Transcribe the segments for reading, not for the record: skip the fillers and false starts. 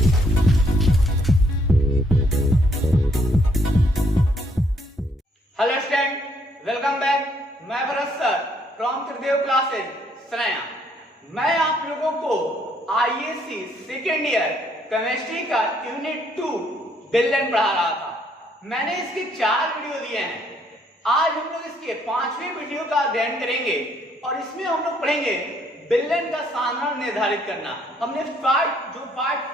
Hello student, welcome back. मैं Bharat sir from Tridev classes सनाया। मैं आप लोगों को आईएससी सेकेंड ईयर केमिस्ट्री का यूनिट 2 बेलन पढ़ा रहा था। मैंने इसके 4 वीडियो दिए हैं। आज हम लोग इसके 5वें वीडियो का अध्ययन करेंगे और इसमें हम लोग पढ़ेंगे बेलन का साधारण निर्धारित करना। हमने पार्ट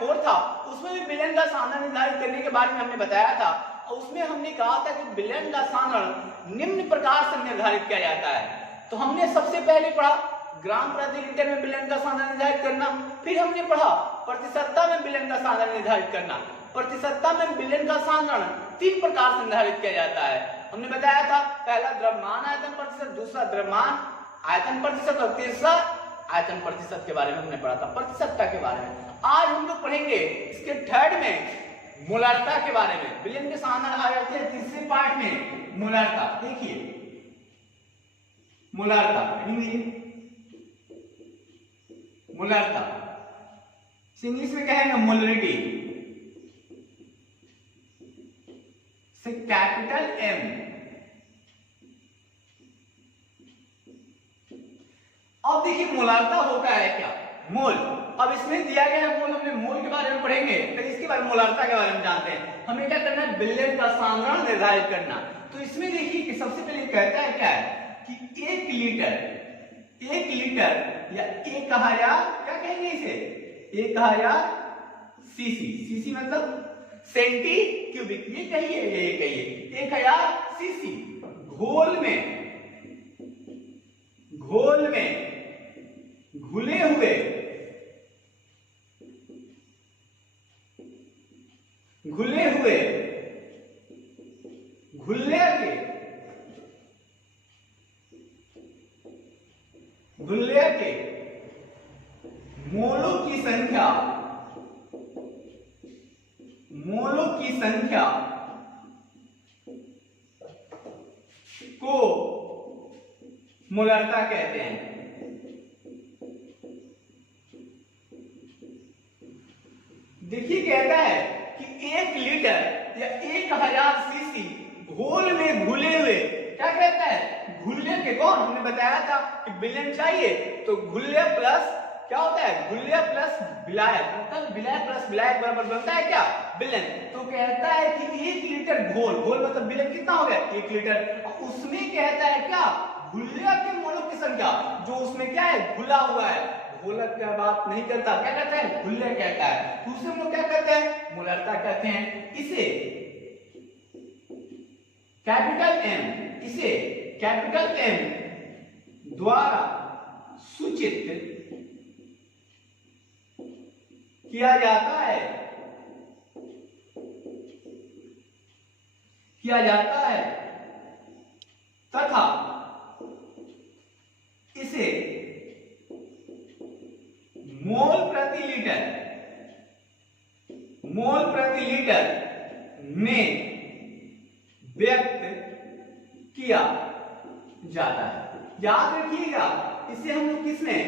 4 था उसमें भी बेलन का साधारण निर्धारित करने के बारे में हमने बताया था और उसमें हमने कहा था कि बेलन का साधारण निम्न प्रकार से निर्धारित किया जाता है। तो हमने सबसे पहले पढ़ा ग्राम प्रति लीटर में बेलन का साधारण निर्धारित करना, फिर हमने पढ़ा प्रतिशतता में बेलन का साधारण निर्धारित करना। प्रतिशतता में बेलन का साधारण 3 प्रकार से निर्धारित किया जाता है। हमने बताया था पहला द्रव्यमान आयतन प्रतिशत, दूसरा द्रव्यमान आयतन प्रतिशत और तीसरा आयतन प्रतिशत के बारे में हमने पढ़ा था, प्रतिशतता के बारे में। आज हम लोग पढ़ेंगे इसके थर्ड में मोलारता के बारे में। बेलन के साधारण आ जाते हैं तीसरे पार्ट में मोलारता। देखिए मोलारता, मोलारता इंग्लिश में कहेंगे मोलरिटी से कैपिटल एम। अब देखिए मोलारता होता है क्या, मोल। अब इसमें दिया गया है मोल, हमने मोल के बारे में पढ़ेंगे, फिर इसके बारे में मोलारता के बारे में जानते हैं। हमें क्या करना है, बेलन का साधारण निर्धारित करना। तो इसमें देखिए कि सबसे पहले कहता है क्या है कि 1 लीटर या 1000 क्या कहेंगे इसे, 1000 सीसी। सीसी मतलब सेंटी क्यूबिक, ये कहिए 1000 सीसी घोल में घुले हुए घुल्ले के मोलों की संख्या को मोलारता कहते हैं। देखिए कहता है कि 1 लीटर या 1000 सीसी घोल में घुले हुए, क्या कहता है, घुल्ले के। कौन, हमने बताया था कि बेलन चाहिए तो घुल्ले प्लस क्या होता है, घुल्ले प्लस विलायक, मतलब विलायक प्लस विलायक बराबर बनता है क्या, बेलन। तो कहता है कि 1 लीटर घोल मतलब बेलन कितना हो गया, 1 लीटर। उसमें कहता है क्या, घुल्ले के मोलों की संख्या, जो उसमें क्या है, घुला हुआ है, घोलक क्या बात नहीं करता, क्या कहता है, घुल्ले कहता है। दूसरे हम लोग क्या कहते हैं, मोलारता कहते हैं। इसे कैपिटल एम द्वारा सूचित किया जाता है तथा इसे मोल प्रति लीटर में व्यक्त किया जाता है। याद रखिएगा, इसे हम लोग किसमें,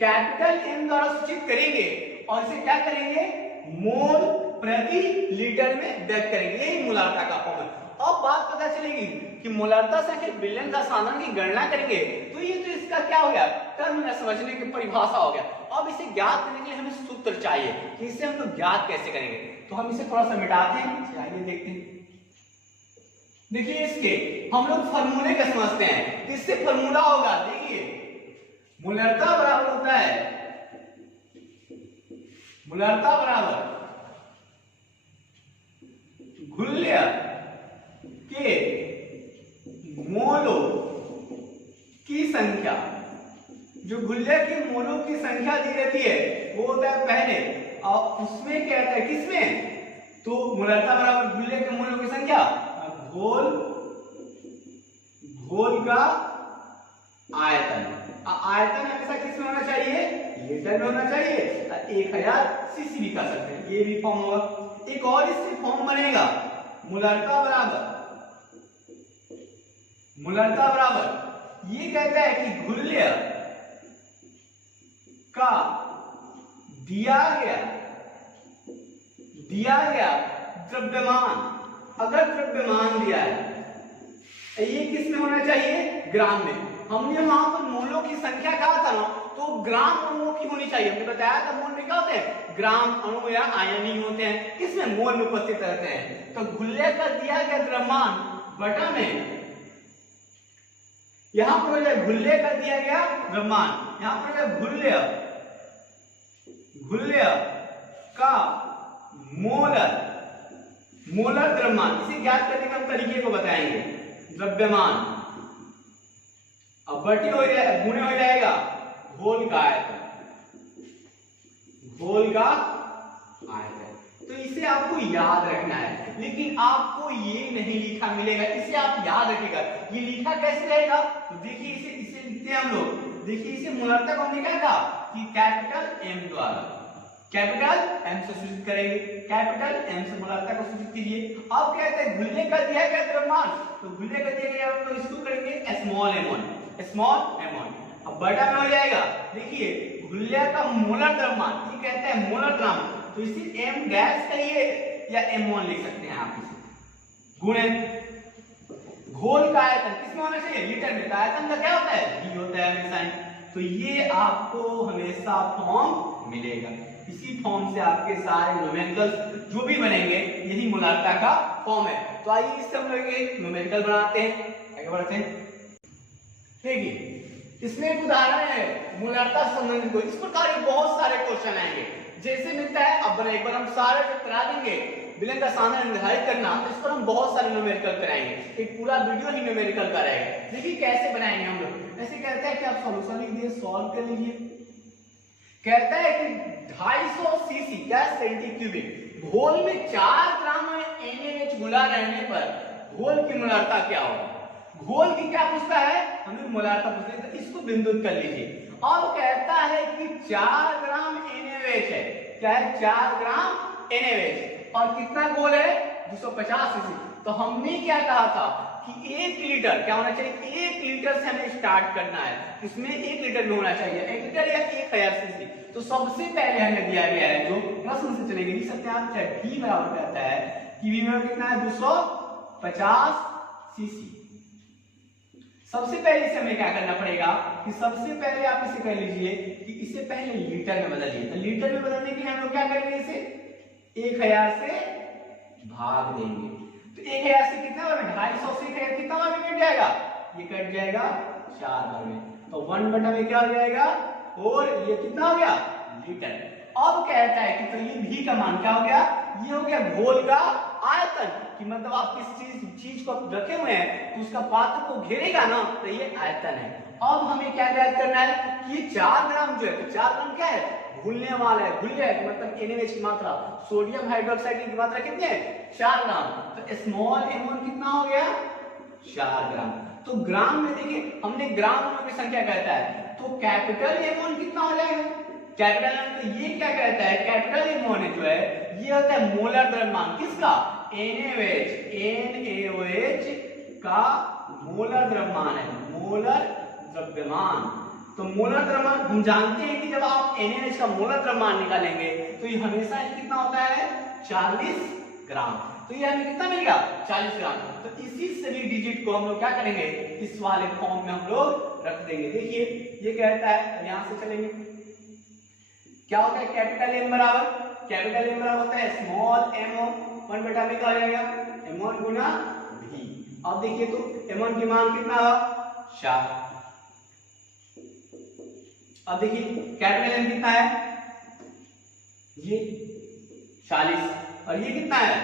कैपिटल एम द्वारा सूचित करेंगे और इसे क्या करेंगे, मोल प्रति लीटर में व्यक्त करेंगे। यही मोलारता का फॉर्मूला। अब बात पता चलेगी कि मोलारता से आखिर बेलन का साधारण की गणना करेंगे तो ये तो इसका क्या हो गया, टर्म समझने की परिभाषा हो गया। अब इसे ज्ञात करने के लिए हमें सूत्र चाहिए कि इसे हम लोग ज्ञात कैसे करेंगे। तो हम इसे थोड़ा सा मिटाते हैं, आइए देखते हैं। देखिए इसके हम लोग फॉर्मूले का समझते हैं। इससे फॉर्मूला होगा, देखिए मोलारता बराबर होता है, मोलारता बराबर घुल्ले के मोलों की संख्या। जो घुल्ले के मोलों की संख्या दी रहती है वो होता है पहले, और उसमें क्या है, किसमें, तो मोलारता बराबर घुल्ले के मोलों की संख्या घोल का आयतन। आयतन हमेशा किस में होना चाहिए, लीटर में होना चाहिए। 1000 सीसी भी कर सकते हैं, ये भी फॉर्म होगा। एक और इससे फॉर्म बनेगा, मोलारता बराबर ये कहता है कि घुल्ले का दिया गया दिया गया द्रव्यमान, अगर द्रव्यमान दिया है ये किस में होना चाहिए, ग्राम में। हमने वहां पर मोलों की संख्या कहा था ना, तो ग्राम अणुओं की होनी चाहिए। हमने बताया था मोल में क्या होते हैं, ग्राम अणु या आयनीय होते हैं, किसमें, मोल में उपस्थित रहते हैं। तो गुल्ले का दिया गया द्रव्यमान बटा में, यहां पर हो जाए गुल्ले का दिया गया द्रव्यमान, यहां पर है गुल्ले का मोलर द्रव्यमान। इसे ज्ञात करने का हम तरीके को बताएंगे। द्रव्यमान अब बटी हो जाएगा, गुणे हो जाएगा घोल का आयतन, तो इसे आपको याद रखना है, लेकिन आपको ये नहीं लिखा मिलेगा, इसे आप याद रखिएगा। ये लिखा कैसे रहेगा, तो देखिए इसे लिखते हैं हम लोग। देखिए इसे मोलरता को हमने क्या कहा कि कैपिटल एम द्वारा, कैपिटल एम से सूचित करेंगे, कैपिटल एम से मोलरता को सूचित कीजिए। अब कहते हैं गुल्ले का दिया गया द्रव्यमान, तो गुल्ले का दिया गया तो इसको करेंगे स्मॉल एम वन। अब बटा में हो जाएगा, देखिए गुल्ले का मोलर द्रव्यमान, ये कहते हैं मोलर द्रव्यमान, तो इसे एम गैस कहिए या M1 लिख सकते हैं आप इसे, गुणे घोल का आयतन किसमें होना चाहिए, लीटर में। आयतन का क्या होता है, V होता है हमेशा। तो ये आपको हमेशा फॉर्म मिलेगा, इसी फॉर्म से आपके सारे न्यूमेरिकल्स जो भी बनेंगे यही मोलार्ता का फॉर्म है। तो आइए इससे हम लोग एक न्यूमेरिकल बनाते हैं, आगे बढ़ते हैं। देखिए इसमें एक उदाहरण है मोलार्ता से संबंधित को, इस प्रकार के बहुत सारे क्वेश्चन आएंगे जैसे मिलता है। अब एक बार हम सारे करा देंगे, विलयन का साधन निर्धारित करना, तो इस पर हम बहुत सारे न्यूमेरिकल कराएंगे, एक पूरा वीडियो ही न्यूमेरिकल का रहेगा। देखिए कैसे बनाएंगे हम लोग। ऐसे कहते हैं कि आप सॉल्यूशन लिख दिए, सॉल्व कर लीजिए। कहता है कि 250 सीसी क्या सेंटीक्यूबिक घोल में 4 ग्राम NaH घुला रहने पर घोल की मोलार्ता क्या होगी। घोल की क्या पूछता है, हमें मोलार्ता पूछता है, तो इसको बिंदुत कर लीजिए। और कहता है कि 4 ग्राम NaOH है, क्या है 4 ग्राम NaOH, और कितना घोल है 250 सीसी। तो हमने क्या कहा था कि 1 लीटर क्या होना चाहिए, 1 लीटर से हमें स्टार्ट करना है, इसमें 1 लीटर में होना चाहिए, 1 लीटर या 1000 सीसी। तो सबसे पहले हमें दिया गया है जो प्रश्न से चलेंगे, लिख सकते हैं आप, चाहे V बराबर कहता है कि V बराबर कितना है 250 सीसी। सबसे पहले इसे हमें क्या करना पड़ेगा कि सबसे पहले आप इसे कह लीजिए कि इसे पहले लीटर में बदलिए। तो लीटर में बदलने के लिए हम लोग क्या करेंगे, इसे 1000 से भाग देंगे। तो 1000 से कितना बार में, 250 से 1000 कितना बार में कट जाएगा, ये कट जाएगा 4 बार में, तो 1 बटा में क्या हो जाएगा, और ये कितना हो गया, लीटर। अब कहता है कि तो ये V का मान क्या हो गया, ये हो गया घोल का आयतन, कि मतलब आप किस चीज को रखे हुए हैं तो उसका पात्र को घेरेगा ना, तो ये आयतन है। अब हमें क्या ज्ञात करना है कि 4 ग्राम जो है, तो 4 ग्राम क्या है, घुलने वाला है, घुल जाए मतलब NaOH की मात्रा, सोडियम हाइड्रोक्साइड की मात्रा कितनी है 4 ग्राम, तो स्मॉल m1 कितना हो गया 4 ग्राम। तो ग्राम में देखिए हमने ग्राम अणुओं की संख्या कहता है, तो कैपिटल M1 कितना हो जाएगा, कैपिटल M, तो ये क्या कहता है, कैपिटल M1 जो है ये होता है मोलर द्रव्यमान किसका, NaOH का मोलर द्रव्यमान है, मोलर द्रव्यमान। तो मोलर द्रव्यमान हम जानते हैं कि जब आप NaOH का मोलर द्रव्यमान निकालेंगे तो ये हमेशा कितना होता है 40 ग्राम। तो ये हमें कितना मिलेगा 40 ग्राम। तो इसी सभी डिजिट को हम लोग क्या करेंगे, इस वाले फॉर्म में हम लोग रख देंगे। देखिए ये कहता है, यहां से चलेंगे, क्या होता है कैपिटल M बराबर होता है स्मॉल m, 1 बटा में क्या हो जाएगा M1 गुना V। अब देखिए तो M1 की मान कितना है 4। अब देखिए कैपिटल M कितना है, ये 40, और ये कितना है,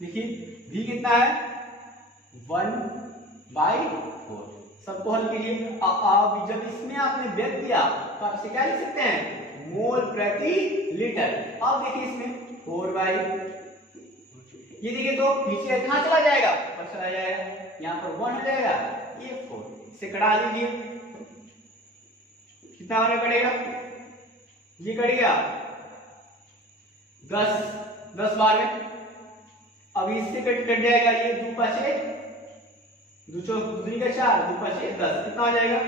देखिए V कितना है 1/4। सबको हल कीजिए। अब जब इसमें आपने व्यक्त दिया तो आप इसे क्या लिख सकते हैं, मोल प्रति लीटर। अब देखिए इसमें 4/, ये देखिए तो नीचे कहां चला जाएगा, ऊपर चला जाएगा, यहाँ पर 1 हो जाएगा, ये 4, इसे कटा दीजिए, कितना होने पड़ेगा, ये कट गया 10 बार में। अब इससे कट जाएगा, ये 2 5 2 4 2 का 4 2 5 10, कितना हो जाएगा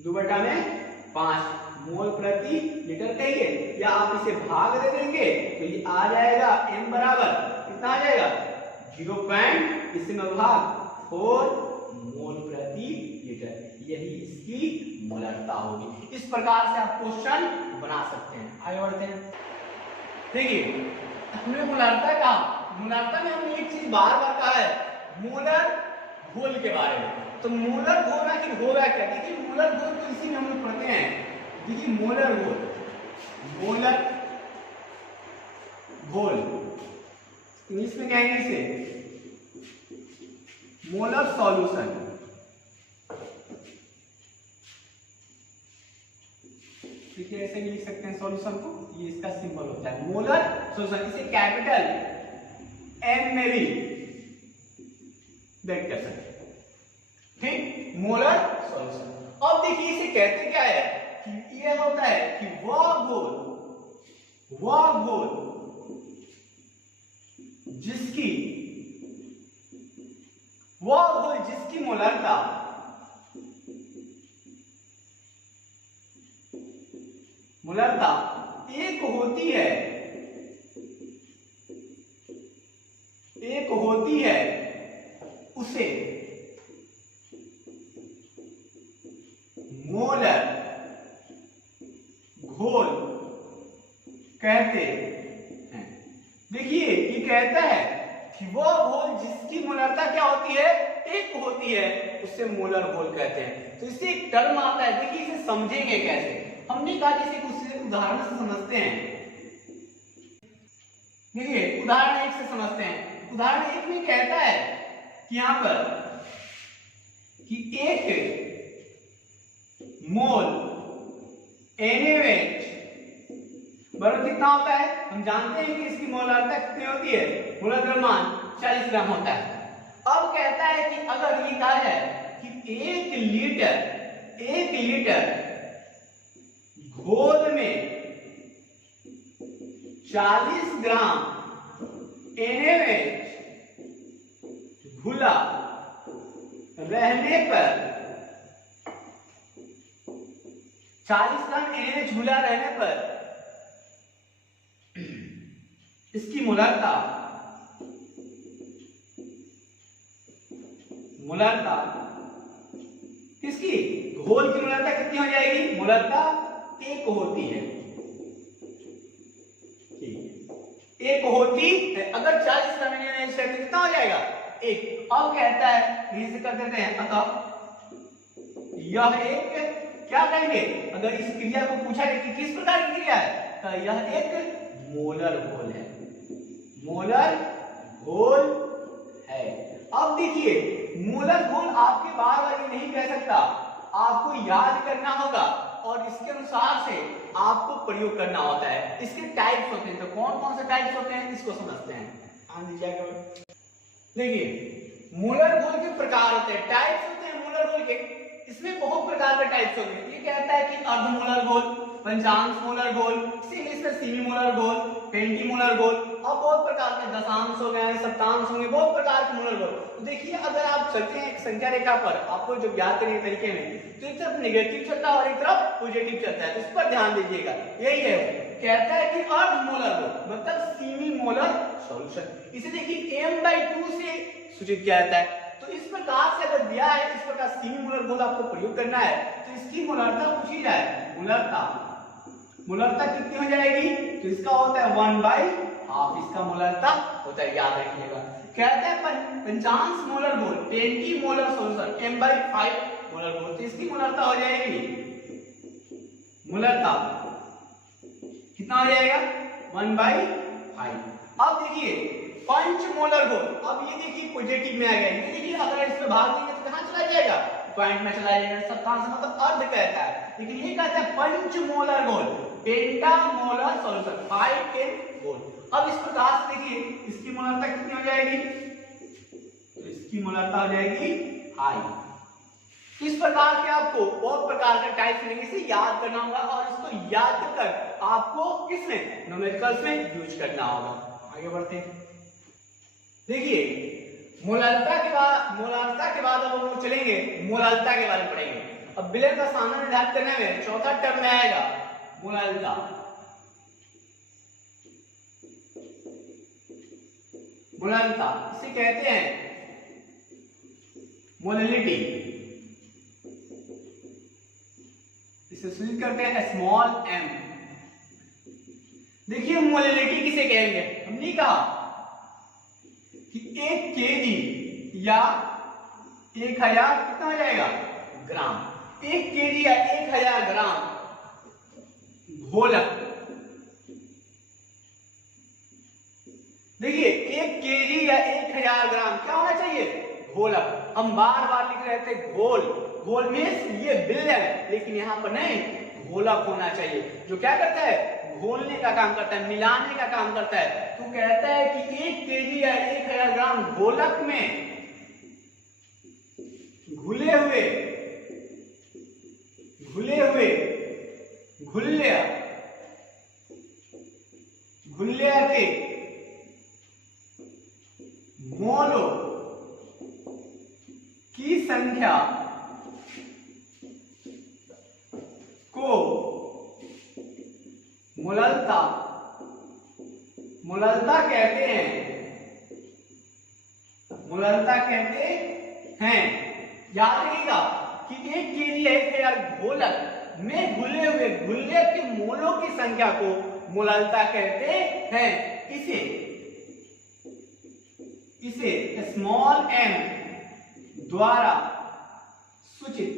2 बटा में 5, मोल प्रति लीटर कहिए, या आप इसे भाग दे देंगे तो ये आ जाएगा m बराबर कितना आ जाएगा 0. इसमें भाग 4 मोल प्रति लीटर, यही इसकी मोलरता होगी। इस प्रकार से आप क्वेश्चन बना सकते हैं। आगे बढ़ते हैं। देखिए हमने मोलरता का, मोलरता में हमने एक चीज बार बार कहा है, मोलर घोल के बारे में। तो मोलर घोल आखिर होगा क्या? देखिए मोलर घोल तो इसी में हम लोग पढ़ते हैं। देखिए मोलर घोल, मोलर घोल इंग्लिश में कहेंगे इसे मोलर सॉल्यूशन। ठीक है, ऐसे भी लिख सकते हैं सॉल्यूशन को, ये इसका सिंबल होता है मोलर सॉल्यूशन। इसे कैपिटल एम में भी व्यक्त कर सकते हैं। ठीक, मोलर सॉल्यूशन। अब देखिए इसे कहते क्या है कि ये होता है कि वह घोल जिसकी मोलरता एक होती है उसे मोलर घोल कहते हैं। देखिए ये कहता है कि वह घोल जिसकी मोलरता क्या होती है, एक होती है, उससे मोलर घोल कहते हैं। तो इससे एक टर्म आता है। देखिए इसे समझेंगे कैसे, हमने कहा जैसे कुछ उदाहरण से समझते हैं। देखिए उदाहरण 1 से समझते हैं। उदाहरण 1 में कहता है कि यहां पर कि 1 मोल NaOH बराबर कितना होता है? हम जानते हैं कि इसकी मोलरता कितनी होती है, मोलर द्रव्यमान 40 ग्राम होता है। अब कहता है कि अगर ये कहा जाए कि 1 लीटर घोल में 40 ग्राम NaOH घुला रहने पर 40 ग्राम NaOH घुला रहने पर इसकी मोलरता किसकी, घोल की मोलरता कितनी हो जाएगी? मोलरता 1 होती है। एक होती है, अगर 40 ग्राम NaOH है तो कितना हो जाएगा? 1। अब कहता है, इसे कर देते हैं, अतः यह एक क्या कहेंगे, अगर इस क्रिया को पूछा जाए कि किस प्रकार की क्रिया है, तो यह एक मोलर घोल है, मोलर घोल है। अब देखिए मोलर घोल आपके बार बार ये नहीं कह सकता, आपको याद करना होगा और इसके अनुसार से आपको प्रयोग करना होता है। इसके टाइप्स होते हैं, तो कौन कौन से टाइप्स होते हैं इसको समझते हैं। देखिए मोलर घोल के प्रकार होते हैं, टाइप्स होते हैं मोलर घोल के। इसमें बहुत प्रकार के टाइप्स होते हैं। ये कहता है कि अर्ध मोलर घोल, पंचांश मोलर घोल, इंग्लिश में सेमी मोलर घोल, पेंटी मोलर घोल, और बहुत प्रकार के दशांश हो गए, सप्तांश होंगे, बहुत प्रकार के मोलर घोल। तो देखिए अगर आप चलते हैं एक संख्या रेखा पर, आपको जो ज्ञात करने के तरीके में, तो एक तरफ नेगेटिव चलता है और एक तरफ पॉजिटिव चलता है, तो इस पर ध्यान दीजिएगा। यही है, कहता है कि अर्ध मोलर घोल मतलब सेमी मोलर सॉल्यूशन। इसे देखिए m/2 से सूचित किया जाता है। तो इस प्रकार से अगर दिया है, इस प्रकार सेमी मोलर घोल आपको प्रयोग करना है, तो इसकी मोलरता पूछी जाए, मोलरता कितनी हो जाएगी? तो इसका होता है 1/2, इसका मोलरता होता है, याद रखिएगा। कहते हैं पंचांश मोलर घोल, 20 मोलर सॉल्यूशन, m/5 मोलर घोल, तो इसकी मोलरता हो जाएगी, मोलरता कितना हो जाएगा? 1/5। अब देखिए पंच मोलर घोल, अब ये देखिए पॉजिटिव में आ गया, ये देखिए अगर इस पे भाग देंगे तो कहां चला जाएगा? पॉइंट में चला जाएगा। सप्तांश मतलब अर्ध कहता है, लेकिन ये कहता है पंच मोलर घोल, पेंटा मोलर सॉल्यूशन, 5 घोल। अब इस प्रकार से देखिए इसकी मोलरता कितनी हो जाएगी? तो इसकी मोलरता हो जाएगी हाई। इस प्रकार के आपको बहुत प्रकार के टाइप्स मिलेंगे, इसे याद करना होगा और इसको याद कर आपको किसमें, न्यूमेरिकल्स में यूज करना होगा। आगे बढ़ते हैं। देखिए मोलरता के बाद अब हम लोग चलेंगे मोलरता के बारे में पढ़ेंगे। अब विलयन का स्थान निर्धारित करने में चौथा टर्म में आएगा मोललता। मोललता इसे कहते हैं मोललिटी। इसे सूचित करते हैं स्मॉल m। देखिए मोललिटी किसे कहेंगे, हमने कहा कि 1 kg या 1000 कितना हो जाएगा ग्राम। 1 kg या 1000 ग्राम घोलक। देखिए 1 kg या 1000 ग्राम क्या होना चाहिए घोलक। हम बार बार लिख रहे थे घोल, घोल मीन्स ये विलयन, लेकिन यहाँ पर नहीं घोलक होना चाहिए जो क्या करता है घोलने का काम करता है, मिलाने का काम करता है। तो कहता है कि 1 kg या 1000 ग्राम घोलक में घुले हुए घुल्य के मोलों की संख्या को मोललता कहते हैं। मोललता कहते हैं। याद रखिएगा कि 1 kg या 1000 घोलक में घुले हुए घुल्य के मोलों की संख्या को मोललता कहते हैं। इसे स्मॉल m द्वारा सूचित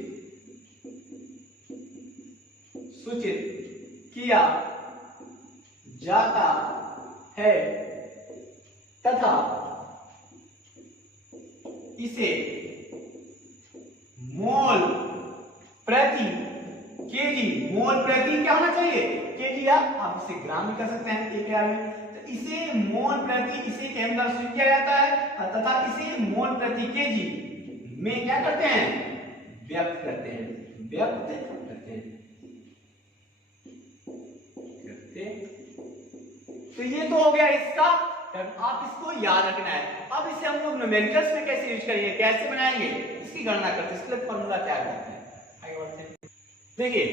किया जाता है तथा इसे मोल प्रति केजी, मोल प्रति क्या होना चाहिए केजी, आप इसे ग्राम भी कर सकते हैं एक में। तो इसे मोल प्रति इसे केम द्वारा सूचित किया जाता है तथा इसे मोल प्रति केजी में क्या करते हैं व्यक्त करते हैं। तो ये तो हो गया इसका, आप इसको याद रखना है। अब इसे हम लोग न्यूमेरिकल्स में कैसे यूज करेंगे, कैसे बनाएंगे, इसकी गणना करते हैं, इसके लिए फॉर्मूला तैयार करते हैं। आगे बढ़ते हैं। देखिए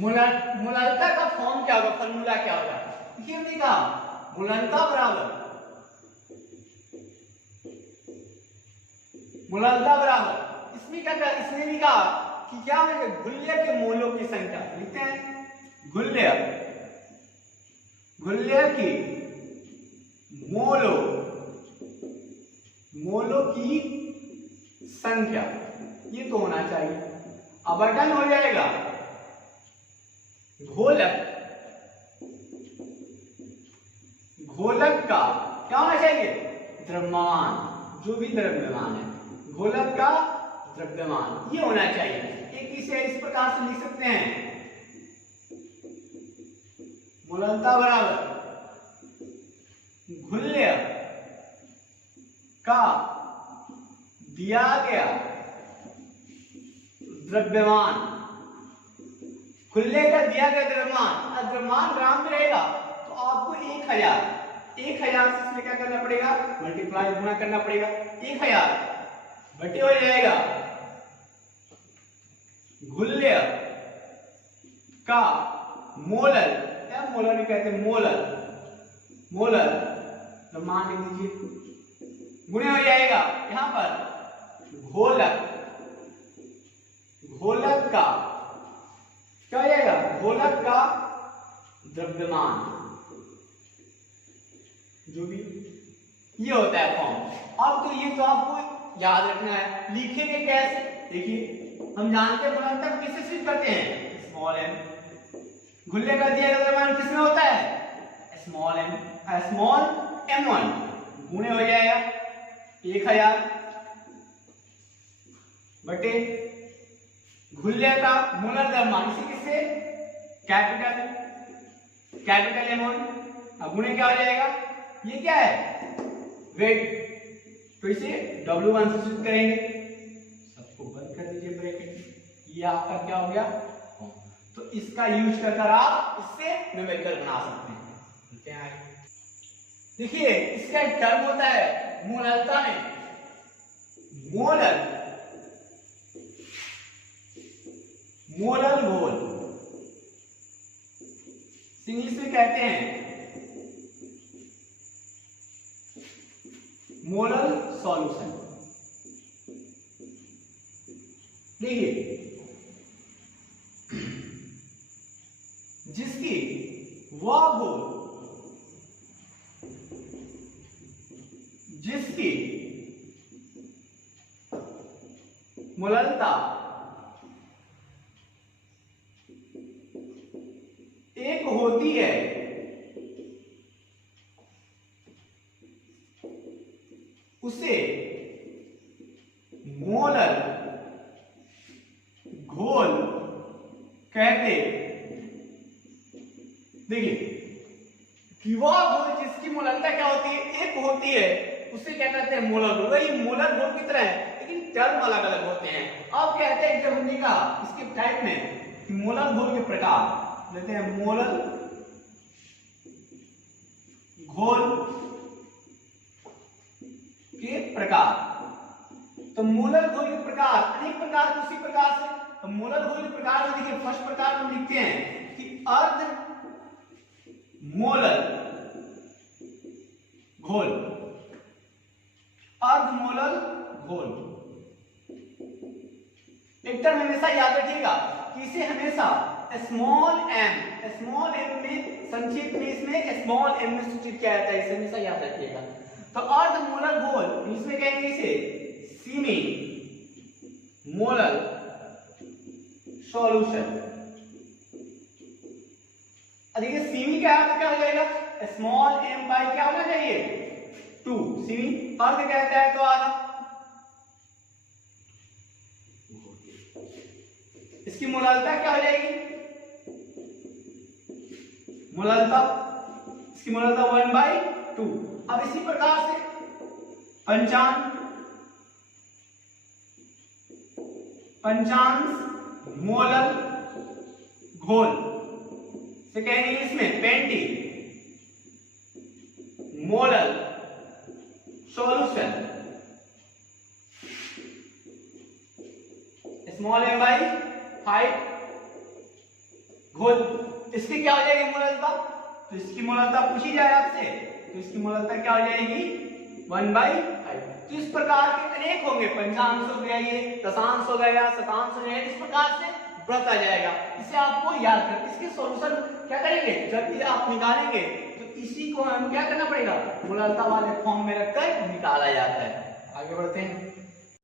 मोललता का फॉर्म क्या होगा, फॉर्मूला क्या होगा। देखिए हमने कहा मोललता बराबर इसमें क्या कहा, इसने भी कहा कि क्या है घुल्य के मोलों की संख्या। लिखते हैं घुल्य की मोलों की संख्या, ये तो होना चाहिए। अपवर्तन हो जाएगा घोलक का क्या होना चाहिए द्रव्यमान, जो भी द्रव्यमान है घोलक का द्रव्यमान ये होना चाहिए। एक इसे इस प्रकार से लिख सकते हैं मोललता बराबर घुल्य का दिया गया द्रव्यमान, घुल्य का दिया गया द्रव्यमान, द्रव्यमान ग्राम में रहेगा तो आपको 1000 से इसमें क्या करना पड़ेगा मल्टीप्लाई गुणा करना पड़ेगा। 1000 बटे हो जाएगा घुल्य का मोलल, क्या मोलर नहीं कहते मोलर तो मान लिख दीजिए गुणे हो जाएगा यहां पर घोलक का क्या हो जाएगा घोलक का द्रव्यमान, जो भी ये होता है फॉर्म। अब तो ये तो आपको याद रखना है, लिखेंगे कैसे। देखिए हम जानते हैं मोललता को किससे सूचित करते हैं स्मॉल m। घुल्य का दिया गया द्रव्यमान किसमें होता है स्मॉल m1 गुणे हो जाएगा 1000 बटे घुल्य का मोलर द्रव्यमान, इसे किससे कैपिटल M1 गुणे क्या हो जाएगा, ये क्या है वेट, तो इसे W1 से सूचित करेंगे। सबको बंद कर दीजिए ब्रैकेट, ये आपका क्या हो गया। तो इसका यूज कर आप इससे न्यूमेरिकल बना सकते हैं। देखिए इसका एक टर्म होता है मोललता में, मोलर मोलल घोल, इंग्लिश में कहते हैं मोलल सॉल्यूशन। देखिए, जिसकी वह घोल, जिसकी मोललता एक होती है, उसे मोलल घोल कहते। देखिए कि वह घोल जिसकी मोललता क्या होती है, एक होती है, उसे क्या कहते हैं, मोलल घोल। वही मोलल घोल की तरह है लेकिन टर्म अलग अलग होते हैं। अब कहते हैं, जब हमने कहा इसके टाइप में मोलल घोल के प्रकार लेते हैं, मोलल घोल के प्रकार। तो मोलल घोल के प्रकार अनेक प्रकार के, उसी प्रकार से तो मोलल घोल के प्रकार में देखिए, फर्स्ट प्रकार हम लिखते हैं कि अर्ध मोलल घोल, अर्ध मोलल घोल। एक टर्म हमेशा याद रखिएगा कि इसे हमेशा स्मॉल एम में संक्षिप्त में, इसमें स्मॉल एम में सूचित किया जाता है, इसे हमेशा याद रखिएगा। तो अर्ध मोलल घोल इसमें कहेंगे इसे सीमी मोलल सॉल्यूशन। देखिए सीमी का अर्थ क्या हो जाएगा, स्मॉल एम बाई क्या होना चाहिए, 2। सीमी अर्थ कहता है तो आधा, इसकी मोललता क्या हो जाएगी, मोललता, इसकी मोललता 1/2। अब इसी प्रकार से पंचांश मोलल घोल से कहेंगे इसमें 20 molal solution, small M by 5 घोल। इसकी क्या हो जाएगी मोललता, तो इसकी मोललता पूछी जाए आपसे, तो इसकी मोललता क्या हो जाएगी 1/5। तो इस प्रकार के अनेक होंगे, पंचांश हो गया, ये दशांश हो गया, शतांश हो गया, इस प्रकार से बढ़ता जाएगा। इसे आपको याद कर, इसके सॉल्यूशन क्या करेंगे, जब ये आप निकालेंगे तो इसी को हम क्या करना पड़ेगा, मोललता वाले फॉर्म में रखकर निकाला जाता है। आगे बढ़ते हैं।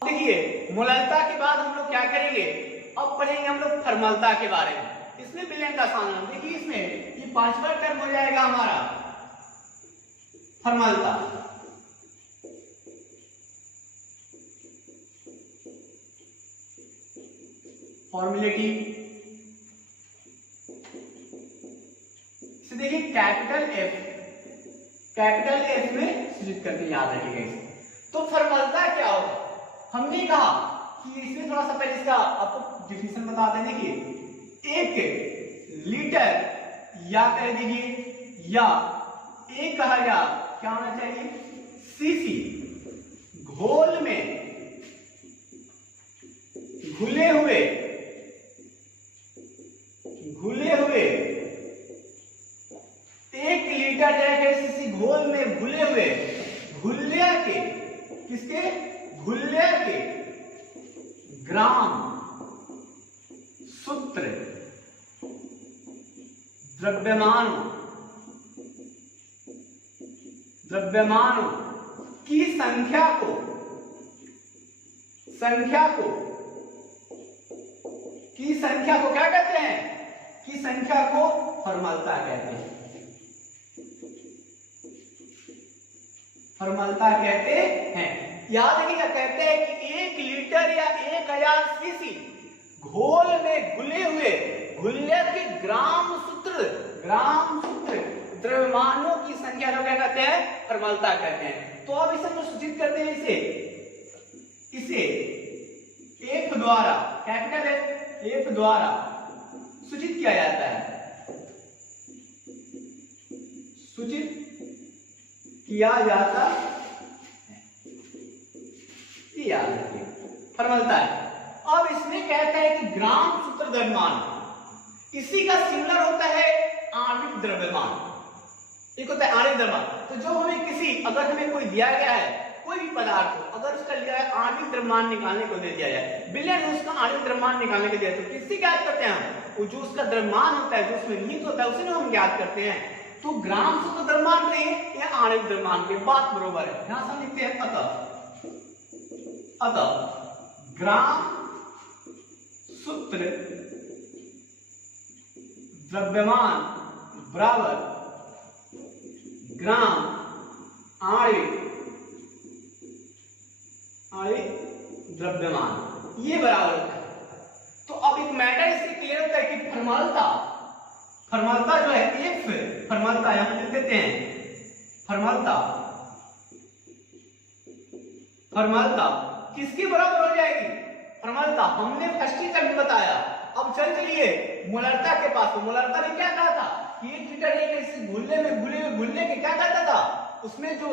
देखिए मोललता के बाद हम लोग क्या करेंगे, अब पढ़ेंगे हम लोग फॉर्मलता के बारे में। इसमें विलयन का साधन, देखिए इसमें ये 5वां टर्म हो जाएगा हमारा फॉर्मलता। फॉर्मुलेटिव, इसे देखिए कैपिटल एफ में सूचित करके याद रखिएगा इसे। तो फॉर्मलता क्या होगा, हमने कहा कि इसमें थोड़ा सा पहले इसका आपको डिफिनेशन बता दें। देखिए 1 लीटर या कह दीजिए या 1000 क्या होना चाहिए सीसी घोल में घुले हुए 1 लीटर जाएगा सीसी घोल में घुले हुए, घुलिया के, किसके, घुलिया के ग्राम सूत्र द्रव्यमान की संख्या को क्या कहते हैं, की संख्या को फॉर्मलता कहते हैं, फॉर्मलता कहते हैं। याद रखिएगा, कहते हैं कि 1 लीटर या 1000 सीसी घोल में घुले हुए घुलिया के ग्राम सूत्र द्रव्यमानों की संख्या को क्या कहते हैं, फॉर्मलता कहते हैं। तो अब इसे हम सूचित करते हैं, इसे एफ द्वारा, कैपिटल एफ द्वारा सूचित किया जाता है, सूचित किया जाता है, याद रखिए फॉर्मलता है। अब इसमें कहता है कि ग्राम सूत्र द्रव्यमान, इसी का सिमिलर होता है आणविक द्रव्यमान। एक होता है आणविक द्रव्यमान। तो जो हमें अगर हमें कोई दिया गया है कोई भी पदार्थ हो, अगर उसका लिया है आणविक द्रव्यमान निकालने को दे दिया जाए, बिलियन उसका आणविक द्रव्यमान निकालने को दिया, तो किससे ज्ञात करते हैं हम? जो उसका द्रव्यमान होता है, जो उसमें निहित होता है, उसे हम ज्ञात करते हैं। तो ग्राम सूत्र द्रव्यमान के या आणविक द्रव्यमान के बात बरोबर है। यहां से लिखते हैं अतः ग्राम सूत्र द्रव्यमान बराबर ग्राम आणविक द्रव्यमान, ये बराबर होता है। तो अब एक मैटर इससे क्लियर होता है कि फॉर्मूला जो है इफ फॉर्मूला यहां लिख देते हैं, फॉर्मूला किसके बराबर हो जाएगी? फॉर्मूला हमने फर्स्ट ही तक बताया। अब चलिए मोलरता के पास। तो मोलरता ने क्या कहा था कि 1 लीटर एक घुलने के क्या कहता था, उसमें जो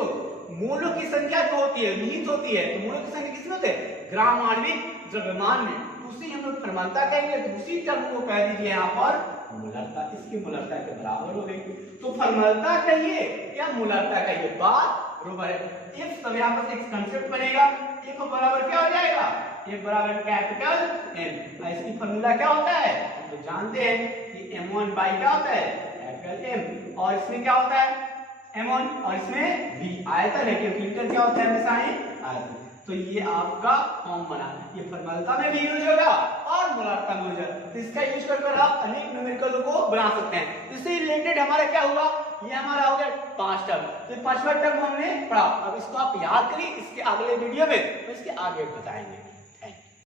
मोलों की संख्या जो होती है निहित होती है, तो मोलों की संख्या किसमें होती है? ग्राम आणविक द्रव्यमान में। उसी हम लोग फॉर्मूला कहेंगे, तो उसी टर्म को कह दीजिए यहाँ पर मोलरता, इसकी मोलरता के बराबर हो गई। तो फॉर्मूला कहिए या मोलरता कहिए, बात बराबर है। इफ तब यहाँ पर एक कंसेप्ट बनेगा, एक बराबर क्या हो जाएगा? एक बराबर कैपिटल M। इसकी फॉर्मूला क्या होता है? हम तो जानते हैं कि M1 बाई क्या होता है? Capital M। और इसमें क्या होता है? M1 और इसमें V आयतन है, क्योंकि लीटर क्या होता है हमेशा आयतन। तो ये आपका फॉर्म बना। ये फॉर्मूला में भी यूज होगा और मोलरता में यूज होगा। तो इसका यूज कर आप अनेक न्यूमेरिकल को बना सकते हैं। इससे रिलेटेड हमारा क्या हुआ? ये हमारा हो गया 5 टर्म। तो 5वां टर्म हमने पढ़ा। अब इसको आप याद करिए, इसके अगले वीडियो में इसके आगे बताएंगे।